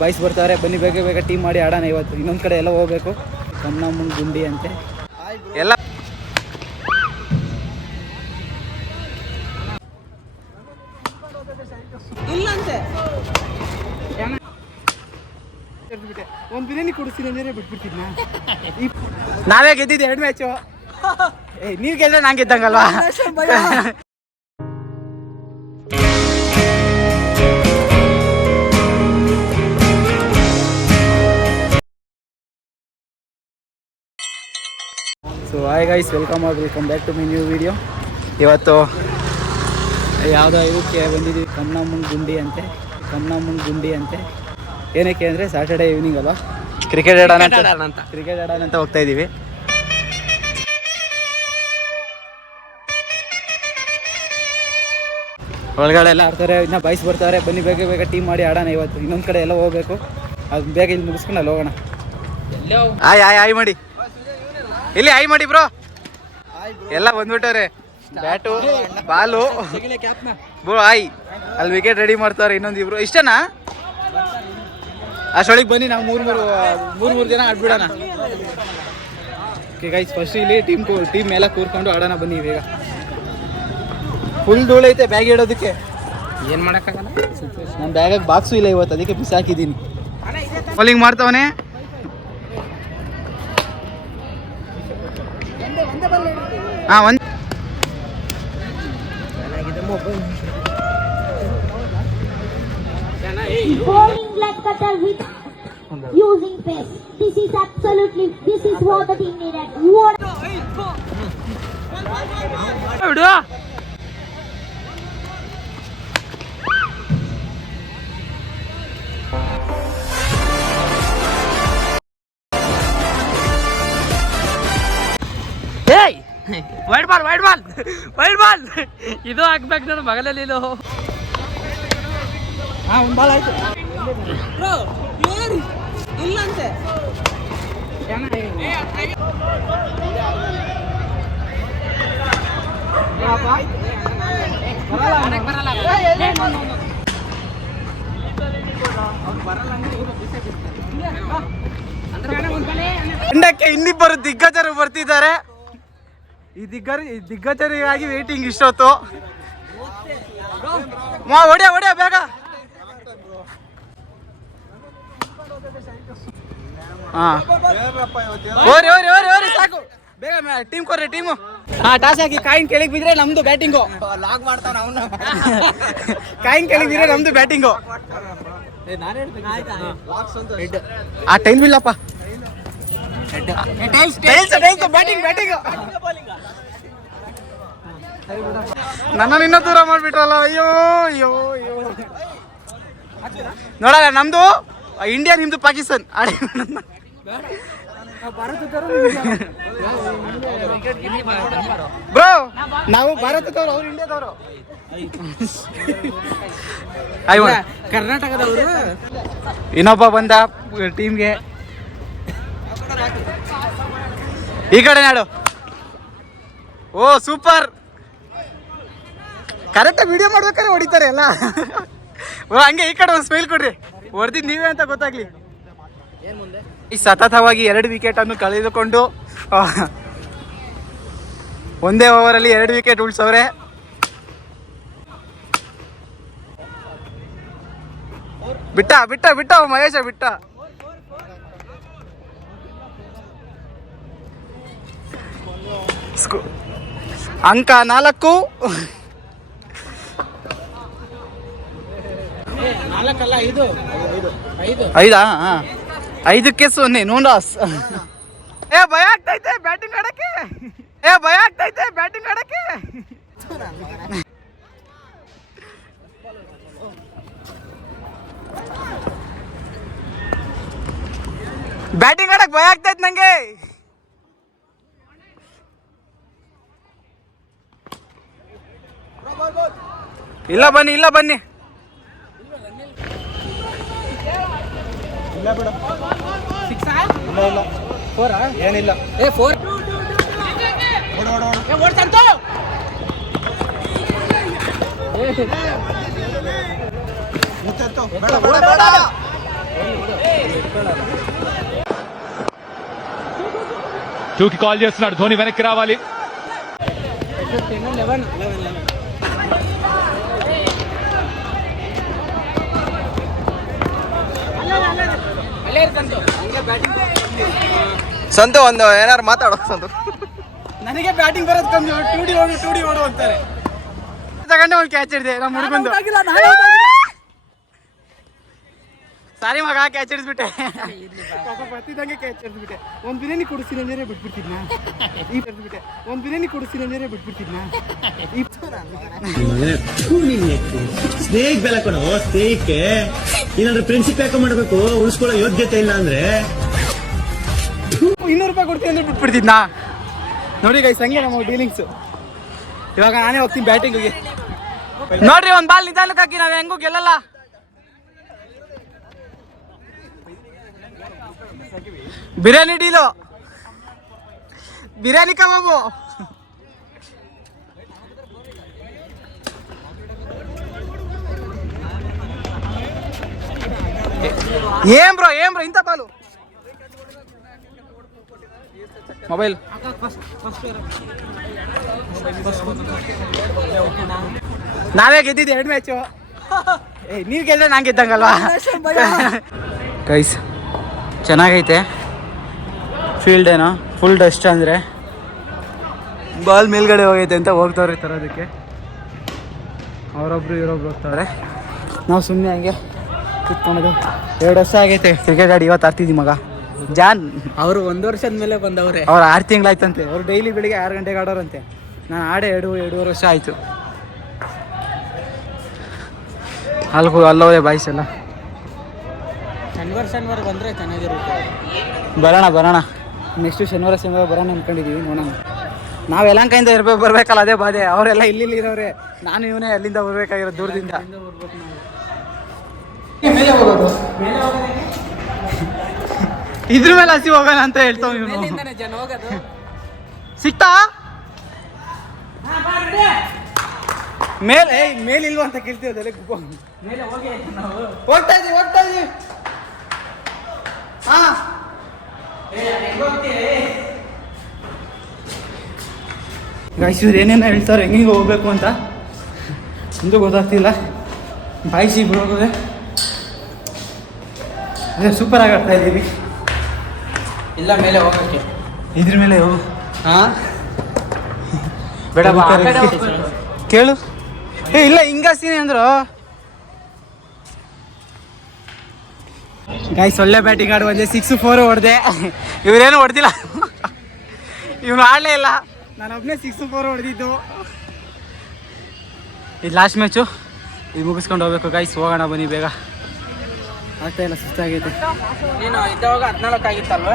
Boys ಬರ್ತಾರೆ, ಬನ್ನಿ ಬೇಗ ಬೇಗ ಟೀಮ್ ಮಾಡಿ ಆಡೋಣ ಇವತ್ತು. ಇನ್ನೊಂದು ಕಡೆ ಎಲ್ಲ ಹೋಗ್ಬೇಕು, ಕಮ್ಮನಮ್ಮನ ಗುಂಡಿ ಅಂತೆ ಎಲ್ಲ. ಒಂದು ಬಿರಿಯಾನಿ ಕೊಡಿಸ್ತೀನಿ ಅಂದ್ರೆ ಬಿಟ್ಬಿಡ್ತೀನಿ. ನಾವೇ ಗೆದ್ದಿದ್ದು 2 ಮ್ಯಾಚು. ನೀವ್ ಗೆದ್ರೆ ನಾನು ಗೆದ್ದಂಗಲ್ವಾ? So hi guys, welcome back to my new video. ಇವತ್ತು ಯಾವುದೋ ಇದಕ್ಕೆ ಬಂದಿದ್ದೀವಿ, ಕಮ್ಮನಮ್ಮನ ಗುಂಡಿ ಅಂತೆ. ಏನಕ್ಕೆ ಅಂದರೆ ಸ್ಯಾಟರ್ಡೇ ಈವ್ನಿಂಗ್ ಅಲ್ವಾ, ಕ್ರಿಕೆಟ್ ಆಡೋಣ ಅಂತ ಹೋಗ್ತಾ ಇದ್ದೀವಿ. ಒಳಗಡೆ ಎಲ್ಲ ಆಡ್ತಾರೆ, ಇನ್ನು ಬಾಯ್ಸ್ ಬರ್ತಾರೆ, ಬನ್ನಿ ಬೇಗ ಬೇಗ ಟೀಮ್ ಮಾಡಿ ಆಡೋಣ ಇವತ್ತು. ಇನ್ನೊಂದು ಕಡೆ ಎಲ್ಲ ಹೋಗ್ಬೇಕು, ಅದು ಬೇಗ ಇಲ್ಲಿ ಮುಗಿಸ್ಕೊಂಡು ಅಲ್ಲಿ ಹೋಗೋಣ. ಆಯ್ ಮಾಡಿ ಇಲ್ಲಿ, ಆಯ್ ಮಾಡಿ ಬ್ರೋ. ಎಲ್ಲ ಬಂದ್ಬಿಟ್ಟವ್ರೆ, ಬ್ಯಾಟು ಬಾಲು ಬ್ರೋ. ಆಯ್ ಅಲ್ಲಿ ವಿಕೆಟ್ ರೆಡಿ ಮಾಡ್ತಾರೆ. ಇನ್ನೊಂದು ಇಬ್ರು ಇಷ್ಟನಾ? ಅಷ್ಟೊಳಗೆ ಬನ್ನಿ, ನಾವು ಮೂರು ಜನ ಆಡ್ಬಿಡೋಣ. ಓಕೆ ಗೈಸ್, ಫಸ್ಟ್ ಇಲ್ಲಿ ಟೀಮ್ ಎಲ್ಲ ಕೂರ್ಕೊಂಡು ಆಡೋಣ ಬನ್ನಿ ಬೇಗ. ಫುಲ್ ಧೂಳೈತೆ ಬ್ಯಾಗ್ ಇಡೋದಕ್ಕೆ, ಏನು ಮಾಡೋಕ್ಕಾಗಲ್ಲ. ನನ್ನ ಬ್ಯಾಗಾಗಿ ಬಾಕ್ಸು ಇಲ್ಲ ಇವತ್ತು, ಅದಕ್ಕೆ ಬಿಸಾಕಿದ್ದೀನಿ. ಬೌಲಿಂಗ್ ಮಾಡ್ತಾವನೆ. ಹಾಂ, ಒಂದು bowling leg cutter with using pace. This is what the team needed. Wide ball ಇದು ಹಾಕ್ಬೇಕು ನನ್ನ ಮಗಲಲ್ಲಿ. ಇದು ಒಂದು ಬಾಲ್ ಆಯ್ತು ಇಲ್ಲಂತೆ. ತಂಡಕ್ಕೆ ಇನ್ನಿಬ್ಬರು ದಿಗ್ಗಜರು ಬರ್ತಿದ್ದಾರೆ. ಈ ದಿಗ್ಗಜರಿಗಾಗಿ ವೇಟಿಂಗ್ ಇಷ್ಟೊತ್ತು. ಹೊಡಿಯ ಬೇಗ. ಓರಿ ಸಾಕು, ಬೇಗ ಟೀಮ್ ಕೊರ್ರಿ. ಟೀಮು ಟಾಸ್ ಹಾಕಿ ಕಾಯಿನ್ ಕೆಳಗೆ ಬಿದ್ರೆ ನಮ್ದು ಬ್ಯಾಟಿಂಗು. ಲಾಗ್ ಮಾಡ್ತಾನ ಅವನು. ಕಾಯಿನ್ ಕೆಳಗೆ ಬಿದ್ರೆ ನಮ್ದು ಬ್ಯಾಟಿಂಗು. ಆ ಟೈಮ್ ಇಲ್ಲಪ್ಪ. ಬ್ಯಾಟಿಂಗ್ ನನ್ನ ನಿನ್ನ ದೂರ ಮಾಡ್ಬಿಟ್ರಲ್ಲ. ಅಯ್ಯೋ ನೋಡಲ್ಲ, ನಮ್ದು ಇಂಡಿಯಾ, ನಿಮ್ದು ಪಾಕಿಸ್ತಾನ್. ಬ್ರೋ, ನಾವು ಭಾರತದವ್ರು, ಅವ್ರು ಇಂಡಿಯಾದವರು. ಕರ್ನಾಟಕದವರು. ಇನ್ನೊಬ್ಬ ಬಂದ ಟೀಮ್ಗೆ. ಈ ಕಡೆ ನಾಡು. ಓ ಸೂಪರ್, ಕರೆಕ್ಟಾಗಿ ವಿಡಿಯೋ ಮಾಡ್ಬೇಕಾದ್ರೆ ಹೊಡಿತಾರೆ ಎಲ್ಲ. ಓ ಹಂಗೆ ಈ ಕಡೆ ಒಂದು ಸ್ಮೈಲ್ ಕೊಡ್ರಿ, ಹೊಡೆದಿದ್ದು ನೀವೇ ಅಂತ ಗೊತ್ತಾಗ್ಲಿ. ಈ ಸತತವಾಗಿ 2 ವಿಕೆಟನ್ನು ಕಳೆದುಕೊಂಡು ಒಂದೇ ಓವರಲ್ಲಿ 2 ವಿಕೆಟ್ ಉಳಿಸವ್ರೆ. ಬಿಟ್ಟ ಮಹೇಶ ಬಿಟ್ಟ. ಅಂಕ 4. 5ಕ್ಕೆ 0. No loss. ಭಯ ಆಗ್ತೈತೆ ಬ್ಯಾಟಿಂಗ್ ಆಡಕ್ಕೆ. ಬ್ಯಾಟಿಂಗ್ ಆಡಕ್ ಭಯ ಆಗ್ತೈತೆ ನಂಗೆ. ಇಲ್ಲ ಬನ್ನಿ. ಇಲ್ಲ ಬಿಡ. 6 ಇಲ್ಲ 4 ಏನಿಲ್ಲ. 4 ಓಡ್ತಂತು. టూకి కాల్ చేస్తున్నాడు, ధోని వెనక్కి రావాలి. ಸಂತು ಒಂದು ಏನಾರು ಮಾತಾಡೋ ಸಂತು. ನನಗೆ ಬ್ಯಾಟಿಂಗ್ ಬರೋದು ಕಮ್ಮಿ, ಟೂ ಡಿ ಓಡು ಅಂತಾರೆ. ತಗೊಂಡೆ ಒಂದು ಕ್ಯಾಚ್ ಹಿಡಿದೆ ನಮ್ಮ ಹುಡುಗಂದು. ಸಾರಿ ಮಗ, ಕ್ಯಾಚ್ ಹಿಡಿದ್ಬಿಟ್ಟೆ. ಪಾಪ ಬರ್ತಿದ್ದಂಗೆ ಕ್ಯಾಚ್ ಹಿಡಿದ್ಬಿಟ್ಟೆ. ಒಂದು ಬಿರಿಯಾನಿ ಕೊಡಿಸ್ತೀನಿ ಅಂದ್ರೆ ಬಿಟ್ಬಿಡ್ತಿದ್ನ. ಒಂದು ಬಿರಿಯಾನಿ ಕೊಡಿಸ್ತೀನಿ ಅಂದ್ರೆ ಬಿಟ್ಬಿಡ್ತಿದ್ನ. ಸ್ನೇಹಿಕ್ ಬೆಲೆ ಕೊಡು, ಸ್ನೇಹಿಕ್ಕೆ ಏನಾದ್ರು ಫ್ರೆಂಡ್ಶಿಪ್ ಯಾಕೆ ಮಾಡ್ಬೇಕು? ಉಳಿಸ್ಕೊಳ್ಳೋ ಯೋಗ್ಯತೆ ಇಲ್ಲ ಅಂದ್ರೆ 200 ರೂಪಾಯಿ ಕೊಡ್ತೀನಿ ಅಂದ್ರೆ ಬಿಟ್ಬಿಡ್ತಿದ್ನ. ನೋಡಿ ಗೈಸ್, ಹಂಗೆ ನಮ್ಮ ಡೀಲಿಂಗ್ಸು. ಇವಾಗ ನಾನೇ ಹೋಗ್ತೀನಿ ಬ್ಯಾಟಿಂಗಿಗೆ. ನೋಡ್ರಿ, ಒಂದು ಬಾಲ್ ನಿಧಾನಕ್ಕೆ ಹಾಕಿ ನಾವ್ ಹೆಂಗೂ ಗೆಲ್ಲಲ್ಲ. ಬಿರಿಯಾನಿ ಡೀಲು, ಬಿರಿಯಾನಿ ಕಬಾಬು. ಏನ್ ಬ್ರೋ ಇಂಥ ಬಾಲು. ಮೊಬೈಲ್ ನಾವೇ ಗೆದ್ದಿದ್ದು 2 ಮ್ಯಾಚು. ನೀವ್ ಗೆದ್ರೆ ನಾನು ಗೆದ್ದಂಗಲ್ವಾ ಗೈಸ್? ಚೆನ್ನಾಗೈತೆ ಫೀಲ್ಡ್. ಏನೋ ಫುಲ್ ಡಸ್ಟ್ ಅಂದರೆ ಬಾಲ್ ಮೇಲ್ಗಡೆ ಹೋಗೈತೆ ಅಂತ ಹೋಗ್ತವ್ರೆ ತರೋದಕ್ಕೆ. ಅವರೊಬ್ರು ಇವರೊಬ್ರು ಹೋಗ್ತವ್ರೆ, ನಾವು ಸುಮ್ಮನೆ ಹಂಗೆ ಕುತ್ಕೊಳೋದು. 2 ವರ್ಷ ಆಗೈತೆ ಕ್ರಿಕೆಟ್ ಆಡಿ. ಇವತ್ತು ಆಡ್ತಿದ್ದಿ ಮಗ ಜಾನ್. ಅವರು 1 ವರ್ಷದ ಮೇಲೆ ಬಂದವ್ರೆ. ಅವ್ರು 6 ತಿಂಗಳಾಯ್ತಂತೆ. ಅವ್ರು ಡೈಲಿ ಬೆಳಿಗ್ಗೆ 6 ಗಂಟೆಗೆ ಆಡೋರಂತೆ. ನಾನು ಆಡೇ 2.5 ವರ್ಷ ಆಯಿತು. ಅಲ್ಲೋದೆ ಬಾಯ್ಸ್ ಎಲ್ಲ. ಶನಿವಾರ ಬಂದರೆ ಚೆನ್ನಾಗಿರುತ್ತೆ. ಬರೋಣ ನೆಕ್ಸ್ಟು ಶನಿವಾರ ಬರೋಣ ಅಂದ್ಕೊಂಡಿದ್ದೀವಿ. ನೋಡೋಣ. ನಾವು ಯಲಹಂಕದಿಂದ ಬರ್ಬೇಕಲ್ಲ, ಅದೇ ಬಾಧೆ. ಅವರೆಲ್ಲ ಇಲ್ಲಿ ಇರೋರೆ, ನಾನು ಇವನೇ ಅಲ್ಲಿಂದ ಬರ್ಬೇಕಾಗಿರೋ ದೂರದಿಂದ. ಮೇಲೆ ಹೋಗೋದು, ಇದ್ರ ಮೇಲೆ ಹಸಿ ಹೋಗೋಣ ಅಂತ ಹೇಳ್ತಾವ ಇವನು. ಸಿಕ್ತಾ ಮೇಲಿಲ್ವ ಅಂತ ಕೇಳ್ತೀವಿ. ಹೋಗ್ತಾ ಇದೀವಿ. ಹಾ, ಗೈಸ್ ಇವ್ರು ಏನೇನೋ ಹೇಳ್ತಾರೆ, ಹೆಂಗೆ ಹೋಗ್ಬೇಕು ಅಂತ ಒಂದು ಗೊತ್ತಾಗ್ತಿಲ್ಲ. ಬಾಯ್ಸಿ ಇಬ್ರು ಹೋಗೋದೆ. ಅದೇ ಸೂಪರ್ ಆಗಿ ಆಡ್ತಾ ಇದ್ದೀವಿ. ಇಲ್ಲ ಮೇಲೆ ಹೋಗೋಕ್ಕೆ, ಇದ್ರ ಮೇಲೆ ಹೋಗು. ಹಾಂ ಬೇಡ ಕೇಳು. ಇಲ್ಲ ಹಿಂಗಾಸ್ತೀನಿ ಅಂದ್ರು. ಗೈಸ್ ಒಳ್ಳೆ ಬ್ಯಾಟಿಂಗ್ ಆಡು. ಒಂದೇ 6-4 ಹೊಡೆದೆ. ಇವರೇನು ಹೊಡೆದಿಲ್ಲ, ಇವನು ಆಡಲೇ ಇಲ್ಲ. ನಾನು ಒಬ್ಬನೇ 6-4 ಹೊಡೆದಿದ್ದು. ಇದು ಲಾಸ್ಟ್ ಮ್ಯಾಚು, ಇದು ಮುಗಿಸ್ಕೊಂಡು ಹೋಗ್ಬೇಕು ಗೈಸ್. ಹೋಗೋಣ ಬನ್ನಿ ಬೇಗ. ಆಗ್ತಾ ಇಲ್ಲ, ಸುಸ್ತಾಗೈತೆ. ನೀನು ಇದ್ದವಾಗ 14 ಆಗಿತ್ತಲ್ವ?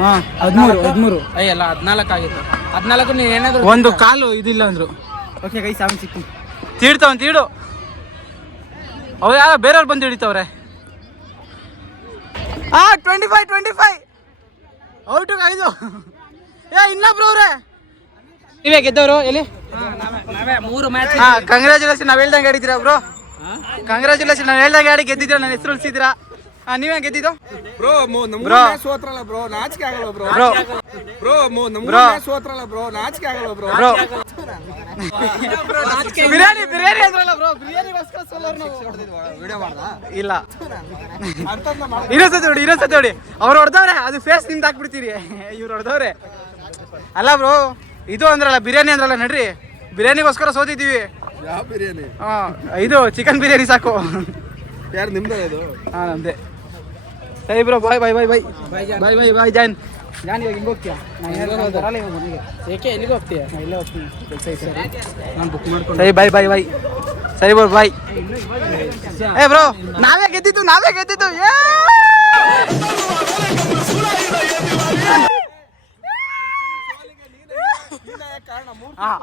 ಹಾಂ 13 ಅಯ್ಯಲ್ಲ 14 ಆಗಿತ್ತು. 14 ನೀನು ಏನಾದ್ರು ಒಂದು ಕಾಲು ಇದಿಲ್ಲ ಅಂದರು. ಓಕೆ ಗೈಸ್, ಆಮೇಲೆ ಸಿಕ್ಕು ತೀಡು. ಅವ್ರು ಯಾರೋ ಬೇರೆಯವ್ರು ಬಂದು ಹಿಡಿತವ್ರೆ. 25 ಔಟು 5. ಇನ್ನೊಬ್ರು ಅವ್ರೆ. ನೀವೇ ಗೆದ್ದವರು ಎಲ್ಲಿ? ನಾವೇ 3 ಮ್ಯಾಚ್. ಕಂಗ್ರ್ಯಾಚುಲೇಷನ್. ನಾವು ಹೇಳ್ದಂಗೆ ಆಡಿದ್ದೀರಾ ಬ್ರೋ? ಕಂಗ್ರ್ಯಾಚುಲೇಷನ್. ನಾನು ಹೇಳ್ದಂಗೆ ಆಡಿ ಗೆದ್ದಿದ್ದೀರಾ, ನನ್ನ ಹೆಸರು ಉಳಿಸಿದ್ದೀರಾ. ನೀವೇ ಗೆದ್ದಿದ್ದು ಬ್ರೋ? ಸೋತ್ರಲ್ಲ ಬ್ರೋ, ನಾಚಿಕೆ ಆಗಲ್ಲ ಬ್ರೋ. ಸೋತ್ರಲ್ಲ ಬ್ರೋ, ನಾಚಿಕೆ ಆಗಲ್ಲ ಬ್ರೋ. ಬಿರಿಯಾನಿ ಅಂದ್ರಲ್ಲ ಬ್ರೋ, ಬಿರಿಯಾನಿಗೋಸ್ಕರ ಸೋಲೋರು ನಾವು. ಇಲ್ಲ, ಇನ್ನೊಂದ್ಸತಿ ನೋಡಿ. ಅವ್ರು ಹೊಡೆದವ್ರೆ, ಅದು ಫೇಸ್ ನಿಮ್ದು ಹಾಕ್ಬಿಡ್ತೀರಿ. ಇವ್ರು ಹೊಡೆದವ್ರೆ ಅಲ್ಲ ಬ್ರೋ. ಇದು ಅಂದ್ರಲ್ಲ, ಬಿರಿಯಾನಿ ಅಂದ್ರಲ್ಲ, ನಡ್ರಿ. ಬಿರಿಯಾನಿಗೋಸ್ಕರ ಸೋತಿದ್ದೀವಿ. ಯಾವ ಬಿರಿಯಾನಿ? ಇದು ಚಿಕನ್ ಬಿರಿಯಾನಿ ಸಾಕು. ಯಾರು ನಿಮ್ದು? ಇದು ಹಾಂ ನಮ್ದೆ. ಸರಿ ಬ್ರೋ, ಬಾಯ್ ಜಾನ್. ಇವಾಗ ಹಿಂಗೆ ಹೋಗ್ತೀಯಾ? ಬರಲ್ಲ ಇವಾಗ ಮನೆಗೆ. ಏಕೆ ಎಲ್ಲಿಗೆ ಹೋಗ್ತೀಯ? ನಾನು ಇಲ್ಲೇ ಹೋಗ್ತೀನಿ, ಕೆಲಸ ಐತೆ. ನಾನು ಬುಕ್ ಮಾಡ್ಕೊಂಡು. ಸರಿ ಬಾಯ್. ಸರಿ ಬ್ರೋ, ಬಾಯ್. ಬ್ರೋ, ನಾವೇ ಗೆದ್ದಿದ್ದು.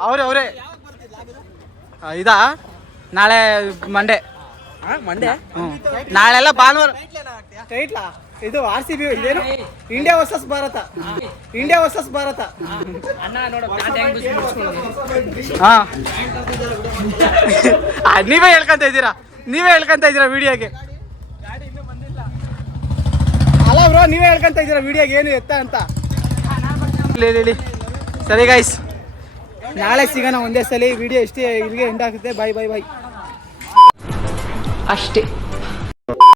ಅವರೇ ಇದಾ ನಾಳೆ ಮಂಡೇ. ನಾಳೆಲ್ಲ ಭಾನುವಾರ. ಇದು RCB ಇದೇನು? India versus Bharat. ಹಾಂ ನೀವೇ ಹೇಳ್ಕೊಂತ ಇದ್ದೀರಾ ವಿಡಿಯೋಗೆ. ಅಲ್ಲ ಬ್ರೋ, ನೀವೇ ಹೇಳ್ಕೊಂತ ಇದ್ದೀರಾ ವಿಡಿಯೋಗೆ ಏನು ಎತ್ತ ಅಂತ. ಹೇಳಿ ಸರಿ ಗೈಸ್, ನಾಳೆ ಸಿಗೋಣ ಒಂದೇ ಸಲ. ವಿಡಿಯೋ ಇಷ್ಟೇ, ಇಲ್ಲಿಗೆ ಎಂಡ್ ಆಗುತ್ತೆ. ಬಾಯ್ ಬಾಯ್ ಬಾಯ್ ಅಷ್ಟೇ.